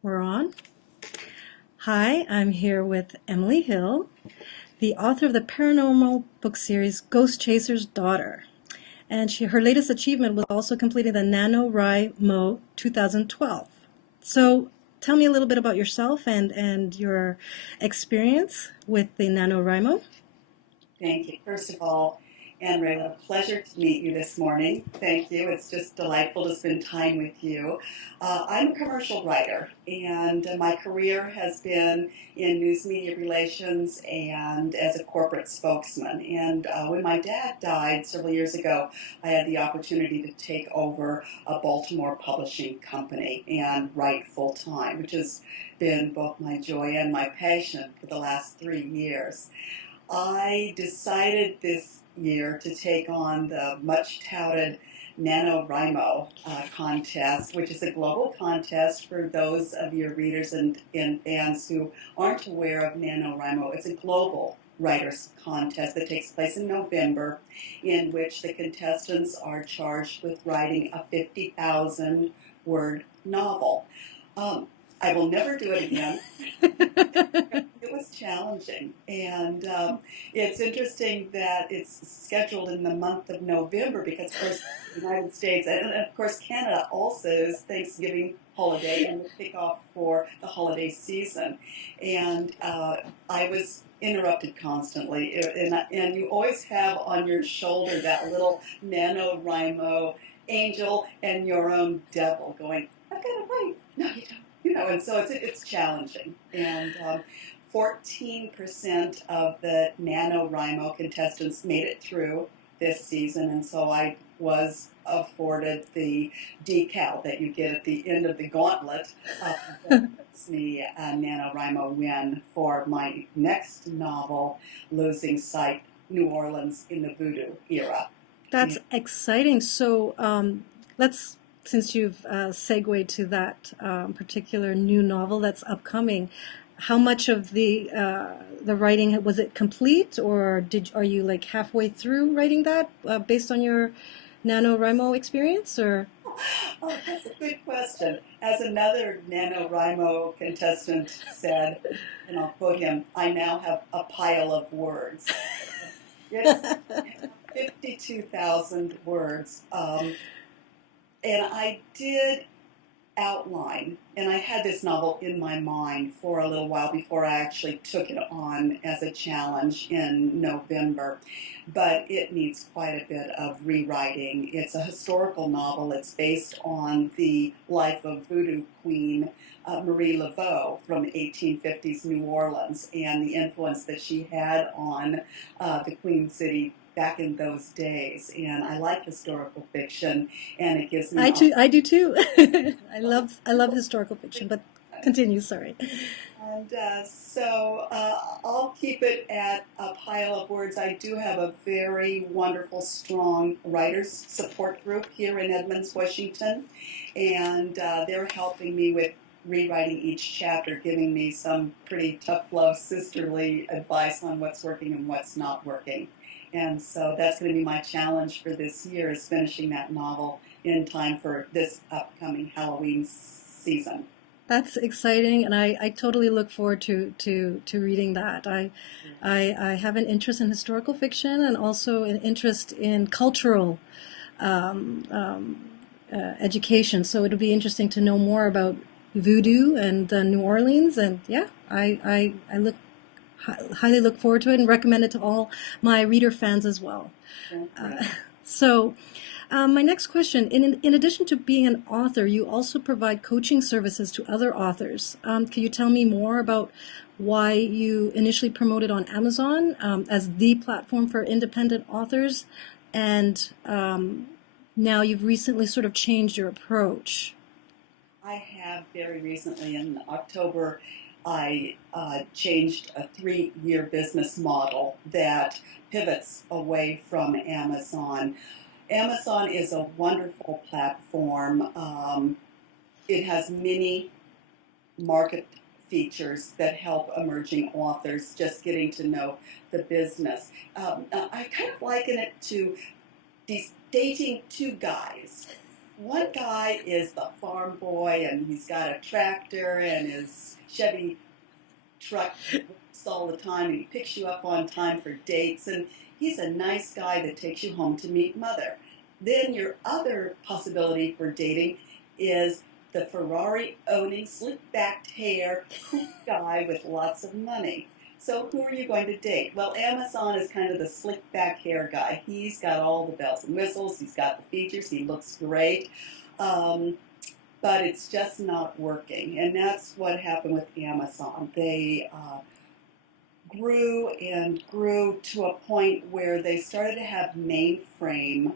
We're on. Hi, I'm here with Emily Hill, the author of the paranormal book series Ghost Chaser's Daughter. And her latest achievement was also completing the Anne-Rae Mo 2012. So tell me a little bit about yourself and your experience with the NaNoWriMo. Thank you. First of all, Anne-Rae, what a pleasure to meet you this morning. Thank you. It's just delightful to spend time with you. I'm a commercial writer, and my career has been in news media relations and as a corporate spokesman. And when my dad died several years ago, I had the opportunity to take over a Baltimore publishing company and write full time, which has been both my joy and my passion for the last 3 years. I decided this year to take on the much touted NaNoWriMo contest, which is a global contest for those of your readers and fans who aren't aware of NaNoWriMo. It's a global writers contest that takes place in November, in which the contestants are charged with writing a 50,000 word novel. Um, I will never do it again. It was challenging, and it's interesting that it's scheduled in the month of November because, of course, the United States and, of course, Canada also is Thanksgiving holiday and the kickoff for the holiday season. And I was interrupted constantly, and you always have on your shoulder that little NaNoWriMo angel and your own devil going, "I've got to write." No, you don't. And so it's challenging. And 14% of the NaNoWriMo contestants made it through this season, and so I was afforded the decal that you get at the end of the gauntlet that gives me a NaNoWriMo win for my next novel, Losing Sight, New Orleans in the Voodoo Era. That's exciting. So let's, since you've segued to that particular new novel that's upcoming, how much of the writing was it complete, or are you like halfway through writing that based on your NaNoWriMo experience, or? Oh, that's a good question. As another NaNoWriMo contestant said, and I'll quote him, "I now have a pile of words." It's 52,000 words. And I did outline, and I had this novel in my mind for a little while before I actually took it on as a challenge in November, but it needs quite a bit of rewriting. It's a historical novel. It's based on the life of voodoo queen Marie Laveau from 1850s New Orleans and the influence that she had on the Queen City back in those days. And I like historical fiction, and it gives me I do too. I love historical fiction, but continue. Sorry. And I'll keep it at a pile of words. I do have a very wonderful, strong writers support group here in Edmonds, Washington, and they're helping me with rewriting each chapter, giving me some pretty tough love, sisterly advice on what's working and what's not working. And so that's going to be my challenge for this year, is finishing that novel in time for this upcoming Halloween season. That's exciting, and I totally look forward to reading that. I have an interest in historical fiction and also an interest in cultural um, um, education. So it'll be interesting to know more about voodoo and New Orleans. And yeah, I highly look forward to it and recommend it to all my reader fans as well. Uh, so, my next question, in addition to being an author, you also provide coaching services to other authors. Can you tell me more about why you initially promoted on Amazon as the platform for independent authors, and now you've recently sort of changed your approach? I have very recently, in October, I changed a 3-year business model that pivots away from Amazon. Amazon is a wonderful platform. It has many market features that help emerging authors just getting to know the business. I kind of liken it to these dating two guys. one guy is the farm boy, and he's got a tractor and his Chevy truck works all the time, and he picks you up on time for dates, and he's a nice guy that takes you home to meet mother. Then your other possibility for dating is the Ferrari owning, slick backed hair, cool guy with lots of money. So who are you going to date? Well, Amazon is kind of the slick back hair guy. He's got all the bells and whistles. He's got the features. He looks great. Um, but it's just not working. And that's what happened with Amazon. They grew and grew to a point where they started to have mainframe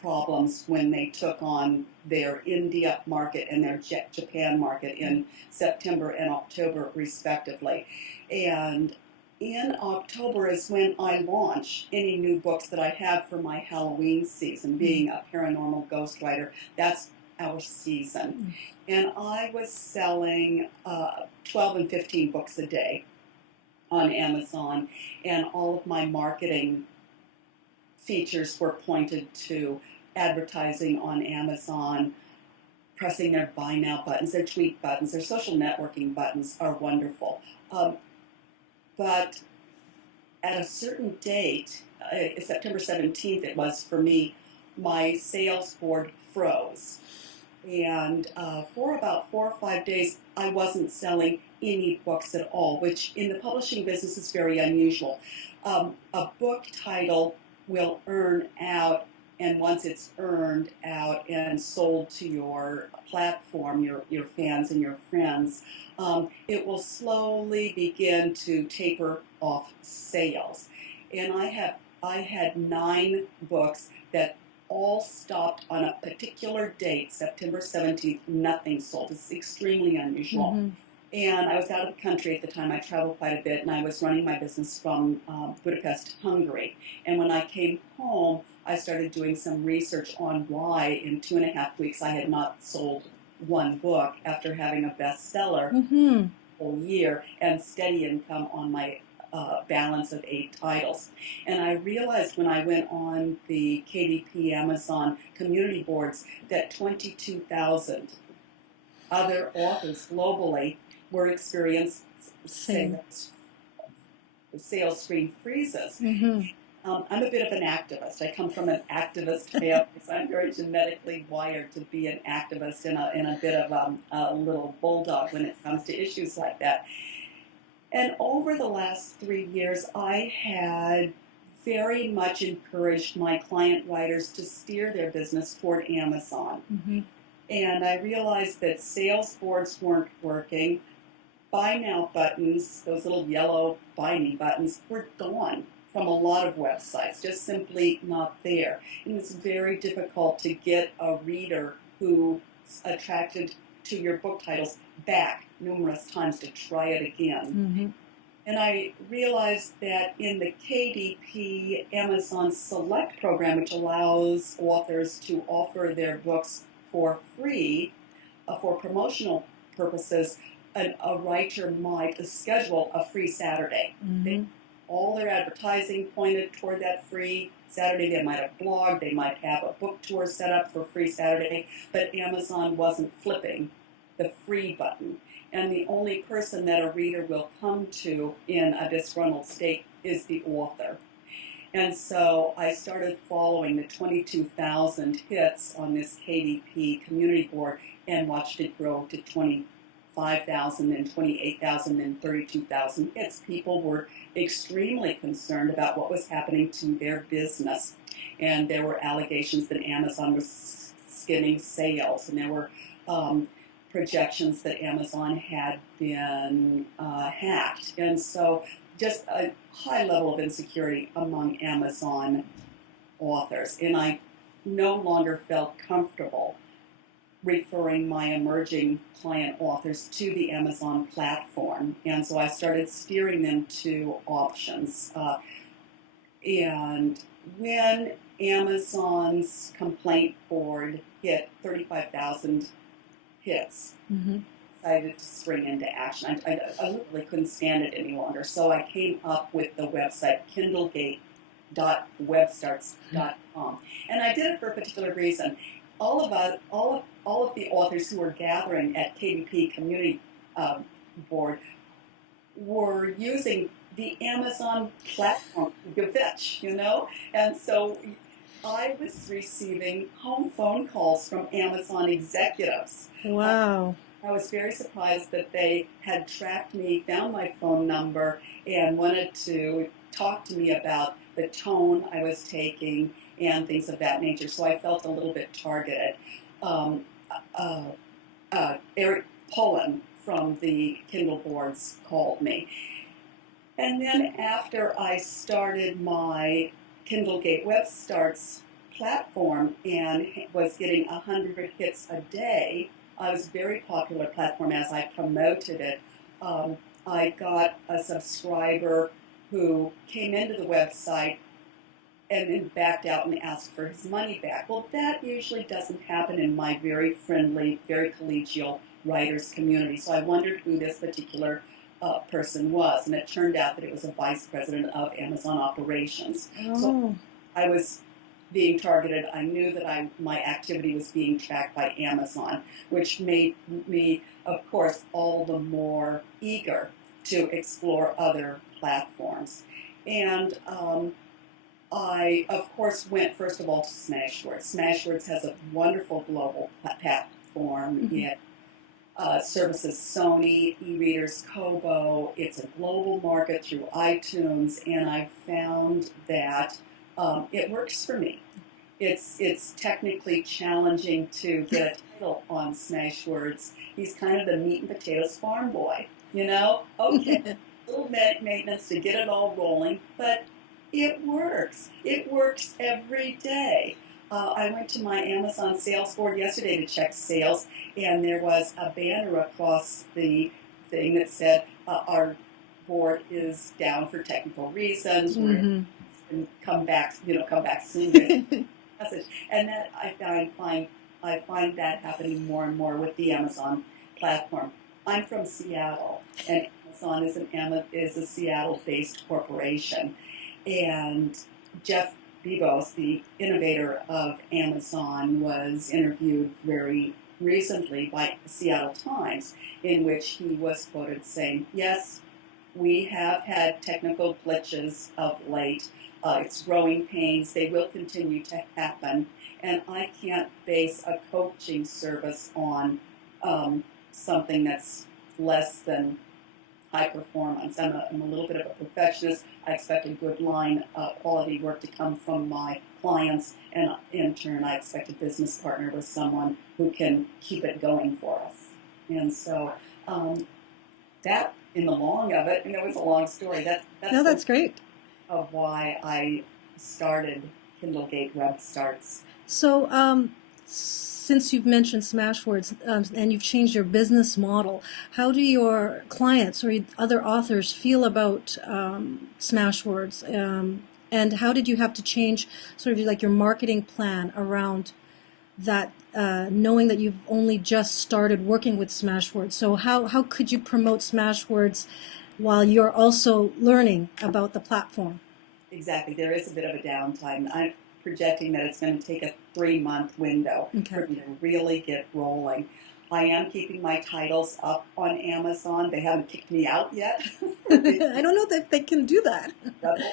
problems when they took on their India market and their Japan market in September and October, respectively. And in October is when I launch any new books that I have for my Halloween season. Being a paranormal ghostwriter, that's our season. And I was selling 12 and 15 books a day on Amazon, and all of my marketing features were pointed to advertising on Amazon, pressing their buy now buttons, their tweet buttons, their social networking buttons are wonderful. But at a certain date, September 17th it was for me, my sales board froze. And for about 4 or 5 days, I wasn't selling any books at all, which in the publishing business is very unusual. A book title will earn out, and once it's earned out and sold to your platform, your fans and your friends, it will slowly begin to taper off sales. And I had 9 books that all stopped on a particular date, September 17th, nothing sold. It's extremely unusual. Mm-hmm. And I was out of the country at the time. I traveled quite a bit, and I was running my business from Budapest, Hungary. And when I came home, I started doing some research on why in 2.5 weeks I had not sold one book after having a bestseller Mm-hmm. whole year and steady income on my balance of 8 titles. And I realized when I went on the KDP Amazon community boards that 22,000 other authors globally were experiencing sales screen freezes. Mm-hmm. I'm a bit of an activist. I come from an activist family, so I'm very genetically wired to be an activist and a bit of a little bulldog when it comes to issues like that. And over the last 3 years, I had very much encouraged my client writers to steer their business toward Amazon. Mm-hmm. And I realized that sales boards weren't working. Buy now buttons, those little yellow buy me buttons, were gone from a lot of websites, just simply not there. And it's very difficult to get a reader who's attracted to your book titles back numerous times to try it again. Mm-hmm. And I realized that in the KDP Amazon Select program, which allows authors to offer their books for free for promotional purposes, a writer might schedule a free Saturday. Mm-hmm. All their advertising pointed toward that free Saturday. They might have blogged, they might have a book tour set up for free Saturday, but Amazon wasn't flipping the free button. And the only person that a reader will come to in a disgruntled state is the author. And so I started following the 22,000 hits on this KDP community board and watched it grow to 25,000 and 28,000 and 32,000 hits. People were extremely concerned about what was happening to their business. And there were allegations that Amazon was skimming sales, and there were projections that Amazon had been hacked. And so just a high level of insecurity among Amazon authors. And I no longer felt comfortable referring my emerging client authors to the Amazon platform. And so I started steering them to options. And when Amazon's complaint board hit 35,000 hits, Mm-hmm. decided to spring into action. I literally couldn't stand it any longer. So I came up with the website Kindlegate.webstarts.com. And I did it for a particular reason. all of the authors who were gathering at KDP Community Board were using the Amazon platform to fetch, and so I was receiving home phone calls from Amazon executives. Wow. I was very surprised that they had tracked me, found my phone number, and wanted to talk to me about the tone I was taking and things of that nature. So I felt a little bit targeted. Um, uh, Eric Pullen from the Kindle boards called me. And then after I started my Kindlegate Web Starts platform and was getting 100 hits a day, I was a very popular platform as I promoted it. I got a subscriber who came into the website and then backed out and asked for his money back. Well, that usually doesn't happen in my very friendly, very collegial writers community. So I wondered who this particular person was, and it turned out that it was a vice president of Amazon operations. So Oh. I was being targeted. I knew that my activity was being tracked by Amazon, which made me, of course, all the more eager to explore other platforms. And I, of course, went first of all to Smashwords. Smashwords has a wonderful global platform. Mm-hmm. It services Sony, e-readers, Kobo. It's a global market through iTunes, and I found that it works for me. It's technically challenging to get a title on Smashwords. He's kind of the meat and potatoes farm boy, Okay, little maintenance to get it all rolling, but it works. It works every day. I went to my Amazon sales board yesterday to check sales, and there was a banner across the thing that said, our board is down for technical reasons. Mm-hmm. We're come back soon. Message. And that I find that happening more and more with the Amazon platform. I'm from Seattle, and Amazon is a Seattle-based corporation, and Jeff Bezos, the innovator of Amazon, was interviewed very recently by the Seattle Times, in which he was quoted saying, "Yes, we have had technical glitches of late. It's growing pains. They will continue to happen. And I can't base a coaching service on something that's less than high performance. I'm a little bit of a perfectionist. I expect a good line quality work to come from my clients, and in turn, I expect a business partner with someone who can keep it going for us." And so that, in the long of it, it was a long story. No, that's great. Of why I started Kindlegate Web Starts. So, since you've mentioned Smashwords and you've changed your business model, how do your clients or other authors feel about Smashwords? And how did you have to change sort of like your marketing plan around that, knowing that you've only just started working with Smashwords? So how could you promote Smashwords while you're also learning about the platform? Exactly. There is a bit of a downtime. I'm projecting that it's going to take a 3-month window for me to really get rolling. I am keeping my titles up on Amazon. They haven't kicked me out yet. I don't know if they can do that.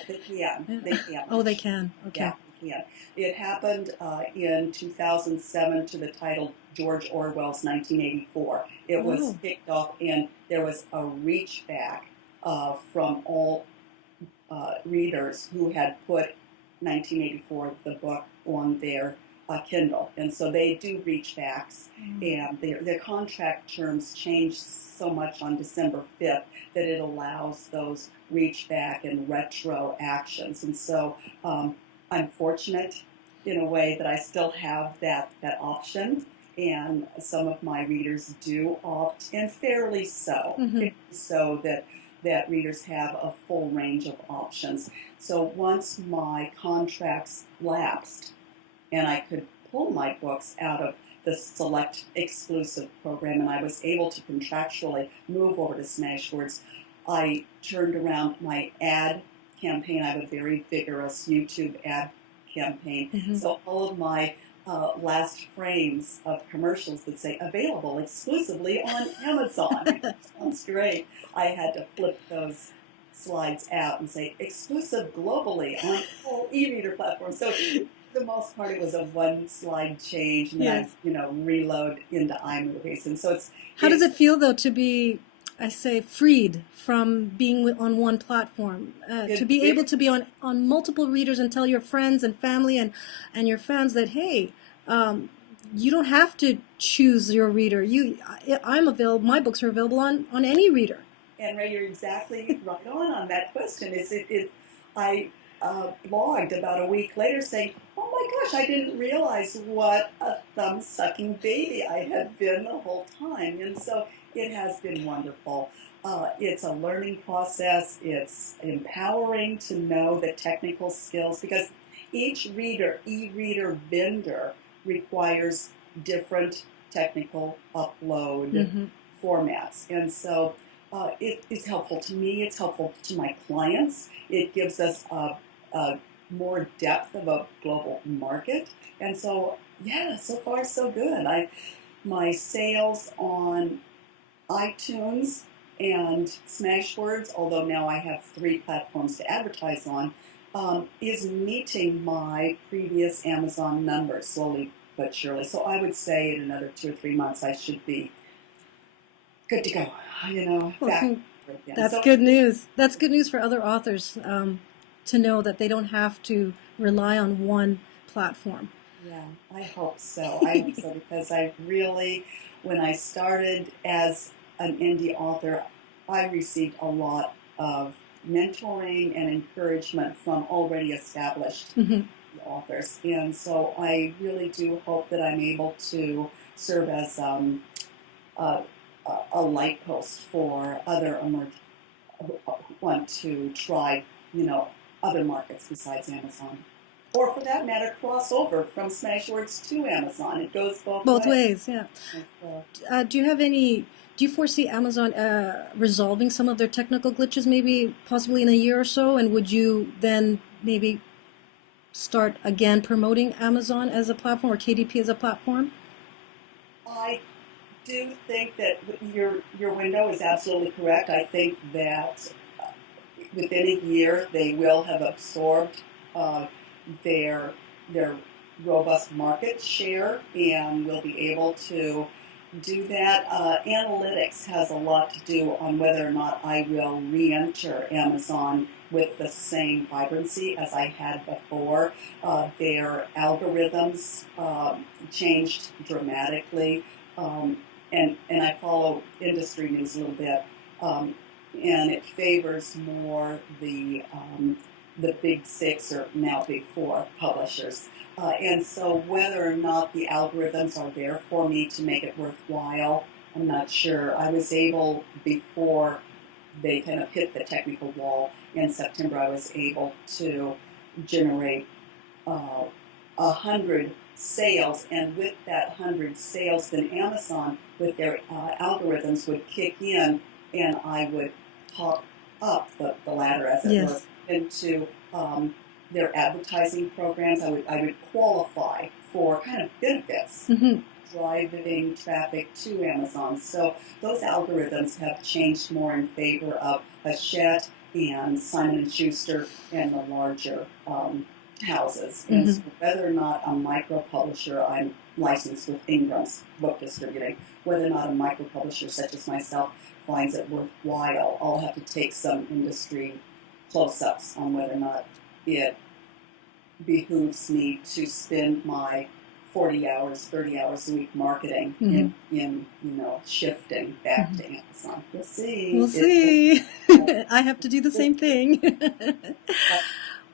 They can. They can. Oh, they can. Okay. Yeah, they can. It happened in 2007 to the title George Orwell's 1984. It was kicked off, and there was a reach back from all readers who had put 1984, the book, on their Kindle. And so they do reach backs, and their contract terms changed so much on December 5th that it allows those reach back and retro actions. And so I'm fortunate in a way that I still have that option. And some of my readers do opt, and fairly so, so that readers have a full range of options. So once my contracts lapsed and I could pull my books out of the Select Exclusive program and I was able to contractually move over to Smashwords, I turned around my ad campaign. I have a very vigorous YouTube ad campaign. So all of my last frames of commercials that say available exclusively on Amazon. Sounds great. I had to flip those slides out and say exclusive globally on all e-reader platforms. So for the most part, it was a one slide change, and then Yes. I reload into iMovies, and so How does it's it feel, though, to be, I say, freed from being on one platform, to it be able very to be on multiple readers and tell your friends and family and your fans that, hey, you don't have to choose your reader. I'm available. My books are available on any reader. Anne-Rae, you're exactly right on that question. I blogged about a week later saying, oh my gosh, I didn't realize what a thumb-sucking baby I had been the whole time. And so it has been wonderful. It's a learning process. It's empowering to know the technical skills because each e-reader vendor requires different technical upload Mm-hmm. formats. And so it is helpful to me. It's helpful to my clients. It gives us a more depth of a global market. And so, yeah, so far so good. My sales on iTunes and Smashwords, although now I have 3 platforms to advertise on, is meeting my previous Amazon numbers slowly but surely. So I would say in another 2 or 3 months I should be good to go, back Well, again. that's So good news. That's good news for other authors, to know that they don't have to rely on one platform. yeah, I hope so. I hope so because I really, when I started as an indie author, I received a lot of mentoring and encouragement from already established Mm-hmm. authors. And so I really do hope that I'm able to serve as a, a light post for other who want to try, other markets besides Amazon. Or for that matter, cross over from Smashwords to Amazon. It goes both Both ways. ways, yeah. So, Do you foresee Amazon resolving some of their technical glitches, maybe possibly in a year or so? And would you then maybe start again promoting Amazon as a platform or KDP as a platform? I do think that your window is absolutely correct. I think that within a year they will have absorbed uh, their their robust market share and will be able to do that. Analytics has a lot to do on whether or not I will re-enter Amazon with the same vibrancy as I had before. Their algorithms changed dramatically, um, and I follow industry news a little bit. Um, and it favors more the big 6 or now big 4 publishers. And so whether or not the algorithms are there for me to make it worthwhile, I'm not sure. I was able, before they kind of hit the technical wall in September, I was able to generate 100 sales, and with that 100 sales, then Amazon, with their algorithms, would kick in, and I would pop up the ladder, as it were, Yes. into their advertising programs. I would qualify for kind of benefits Mm-hmm. driving traffic to Amazon. So those algorithms have changed more in favor of Hachette and Simon and Schuster and the larger houses. And Mm-hmm. so whether or not a micro publisher, I'm licensed with Ingram's Book Distributing, whether or not a micro publisher such as myself finds it worthwhile, I'll have to take some industry close-ups on whether or not it behooves me to spend my 40 hours, 30 hours a week marketing Mm-hmm. in shifting back Mm-hmm. to Amazon. We'll see. We'll see. I have to do the same thing.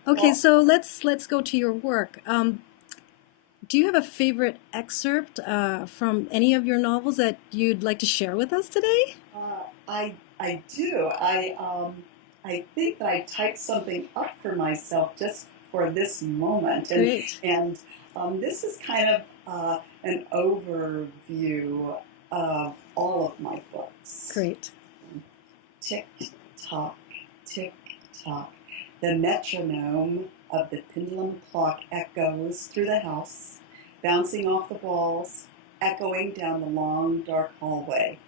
Okay, Well, so let's go to your work. Do you have a favorite excerpt from any of your novels that you'd like to share with us today? I do. I think that I typed something up for myself just for this moment, Great. and this is kind of an overview of all of my books. Great. Tick tock, tick tock. The metronome of the pendulum clock echoes through the house. bouncing off the walls, echoing down the long, dark hallway.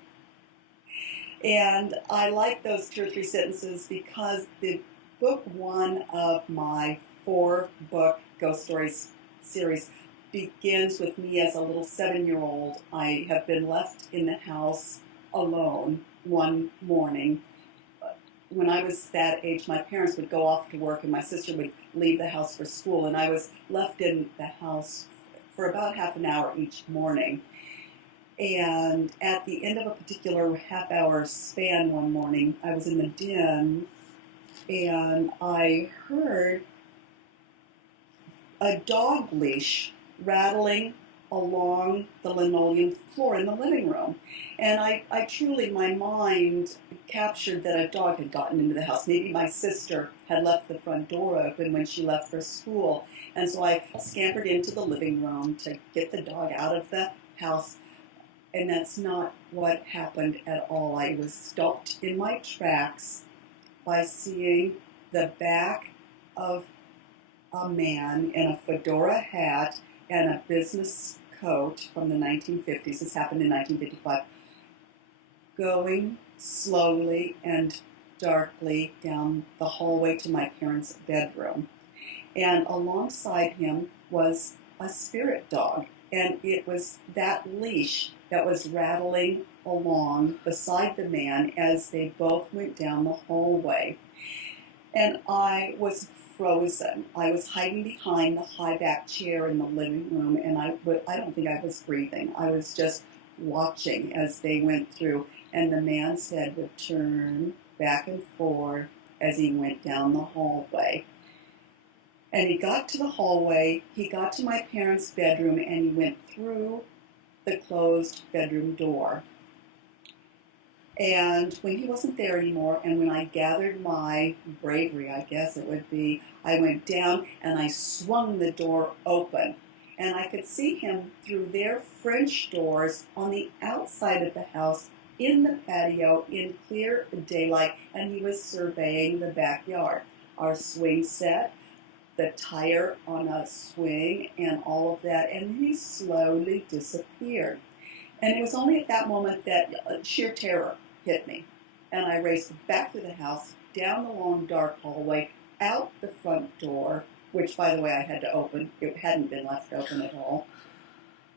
And I like those 2 or 3 sentences because the book one of my 4-book ghost stories series begins with me as a little 7-year-old. I have been left in the house alone one morning. When I was that age, my parents would go off to work and my sister would leave the house for school, and I was left in the house for about half an hour each morning. And at the end of a particular half-hour span one morning, I was in the den and I heard a dog leash rattling along the linoleum floor in the living room. And I truly, my mind captured that a dog had gotten into the house. Maybe my sister had left the front door open when she left for school. And so I scampered into the living room to get the dog out of the house. And that's not what happened at all. I was stopped in my tracks by seeing the back of a man in a fedora hat and a business coat from the 1950s. This happened in 1955. Going slowly and darkly down the hallway to my parents' bedroom. And alongside him was a spirit dog. And it was that leash that was rattling along beside the man as they both went down the hallway. And I was frozen. I was hiding behind the high-back chair in the living room, and I don't think I was breathing. I was just watching as they went through, and the man's head would turn back and forth as he went down the hallway. And he got to the hallway, he got to my parents' bedroom, and he went through the closed bedroom door. And when he wasn't there anymore, and when I gathered my bravery, I guess it would be, I went down and I swung the door open. And I could see him through their French doors on the outside of the house, in the patio, in clear daylight, and he was surveying the backyard. Our swing set, the tire on a swing, and all of that, and then he slowly disappeared. And it was only at that moment that sheer terror hit me. And I raced back to the house, down the long dark hallway, out the front door, which, by the way, I had to open. It hadn't been left open at all.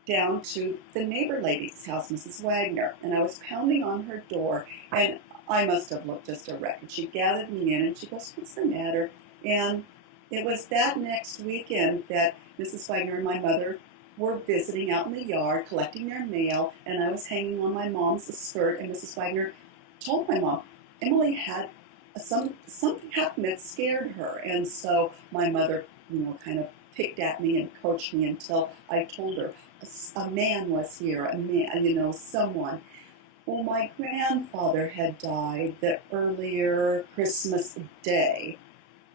Down to the neighbor lady's house, Mrs. Wagner. And I was pounding on her door, and I must have looked just a wreck. And she gathered me in, and she goes, "What's the matter?" And it was that next weekend that Mrs. Wagner and my mother were visiting out in the yard, collecting their mail, and I was hanging on my mom's skirt, and Mrs. Wagner told my mom, Emily had something happened that scared her. And so my mother, kind of picked at me and coached me until I told her, a man was here, someone. Well, my grandfather had died the earlier Christmas day.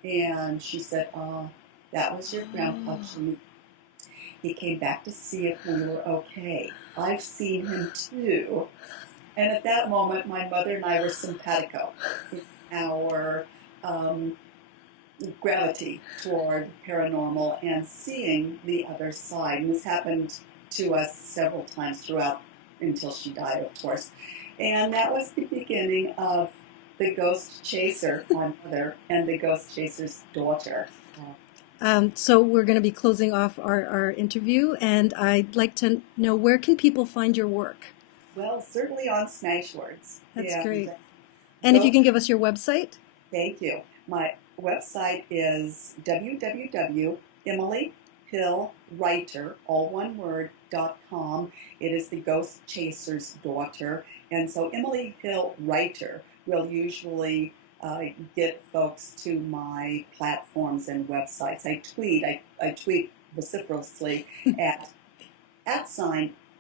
And she said, that was your grandpa. He came back to see if we were okay. I've seen him too. And at that moment, my mother and I were simpatico. Our gravity toward paranormal and seeing the other side. And this happened to us several times throughout, until she died, of course. And that was the beginning of the Ghost Chaser, my mother, and the Ghost Chaser's daughter. So we're going to be closing off our interview, and I'd like to know, where can people find your work? Well, certainly on Smashwords. That's great. And if you can give us your website? Thank you. My website is www.emilyhillwriter, all one word, .com. It is the Ghost Chaser's daughter. And so Emily Hill Writer will usually get folks to my platforms and websites. I tweet vociferously at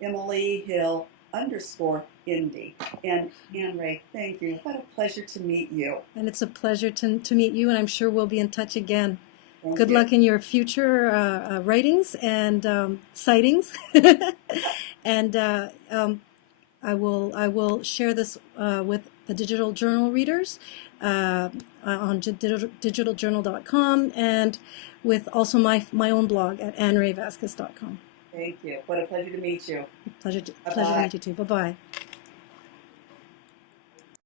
Emily Hill _Indy. And Anne-Rae, thank you. What a pleasure to meet you. And it's a pleasure to meet you, and I'm sure we'll be in touch again. Good you. luck in your future writings and sightings. And I will share this with the digital journal readers on digitaljournal.com, and with also my own blog at AnneRaeVasquez.com. Thank you. What a pleasure to meet you. Pleasure to Bye-bye. meet you too. Bye bye.